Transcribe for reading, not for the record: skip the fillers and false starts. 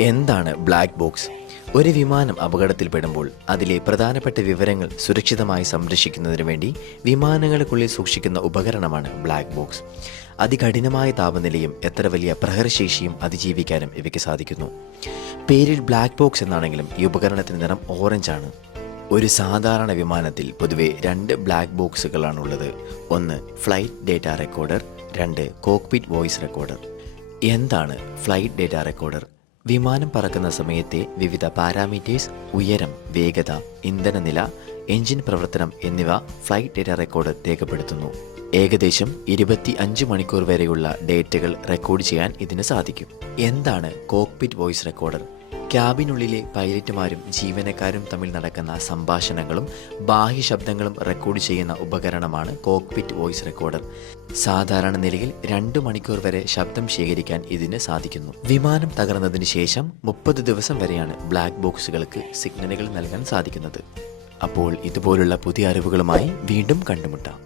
എന്താണ് black box? ഒരു വിമാനം അപകടത്തിൽപ്പെടുമ്പോൾ അതിലെ പ്രധാനപ്പെട്ട വിവരങ്ങൾ സുരക്ഷിതമായി സംരക്ഷിക്കുന്നതിന് വേണ്ടി വിമാനങ്ങൾക്കുള്ളിൽ സൂക്ഷിക്കുന്ന ഉപകരണമാണ് ബ്ലാക്ക് ബോക്സ്. അതികഠിനമായ താപനിലയും എത്ര വലിയ പ്രഹരശേഷിയും അതിജീവിക്കാനും ഇവയ്ക്ക് സാധിക്കുന്നു. പേരിൽ ബ്ലാക്ക് ബോക്സ് എന്നാണെങ്കിലും ഈ ഉപകരണത്തിന് നിറം ഓറഞ്ചാണ്. ഒരു സാധാരണ വിമാനത്തിൽ പൊതുവെ 2 ബ്ലാക്ക് ബോക്സുകളാണുള്ളത്. ഒന്ന് flight data recorder, 2 cockpit voice recorder. എന്താണ് ഫ്ലൈറ്റ് ഡേറ്റ റെക്കോർഡർ? വിമാനം പറക്കുന്ന സമയത്തെ വിവിധ പാരാമീറ്റേഴ്സ്, ഉയരം, വേഗത, ഇന്ധനനില, എഞ്ചിൻ പ്രവർത്തനം എന്നിവ ഫ്ലൈറ്റ് ഡേറ്റ റെക്കോർഡർ രേഖപ്പെടുത്തുന്നു. ഏകദേശം 25 മണിക്കൂർ വരെയുള്ള ഡേറ്റകൾ റെക്കോർഡ് ചെയ്യാൻ ഇതിന് സാധിക്കും. എന്താണ് കോക്ക്പിറ്റ് വോയിസ് റെക്കോർഡർ? ക്യാബിനുള്ളിലെ പൈലറ്റുമാരും ജീവനക്കാരും തമ്മിൽ നടക്കുന്ന സംഭാഷണങ്ങളും ബാഹ്യ ശബ്ദങ്ങളും റെക്കോർഡ് ചെയ്യുന്ന ഉപകരണമാണ് കോക്ക്പിറ്റ് വോയിസ് റെക്കോർഡർ. സാധാരണ നിലയിൽ 2 മണിക്കൂർ വരെ ശബ്ദം ശേഖരിക്കാൻ ഇതിന് സാധിക്കുന്നു. വിമാനം തകർന്നതിന് ശേഷം 30 ദിവസം വരെയാണ് ബ്ലാക്ക് ബോക്സുകൾക്ക് സിഗ്നലുകൾ നൽകാൻ സാധിക്കുന്നത്. അപ്പോൾ ഇതുപോലുള്ള പുതിയ അറിവുകളുമായി വീണ്ടും കണ്ടുമുട്ടാം.